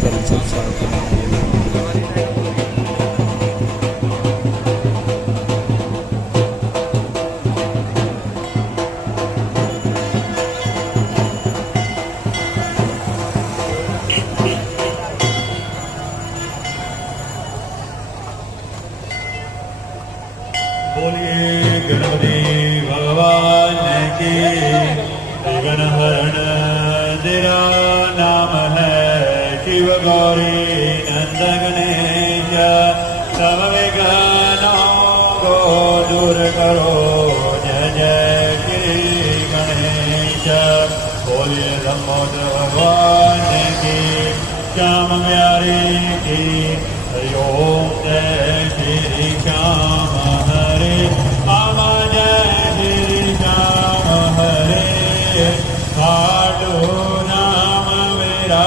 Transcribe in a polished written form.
કરી છે बोलिए गणपति भगवान की। गणहरण तेरा नाम है शिव गौरी नंद गणेश। सब विघ्नों को दूर करो जय जय श्री गणेश। बोलिए धर्मोत्तर भगवान की। श्याम प्यारे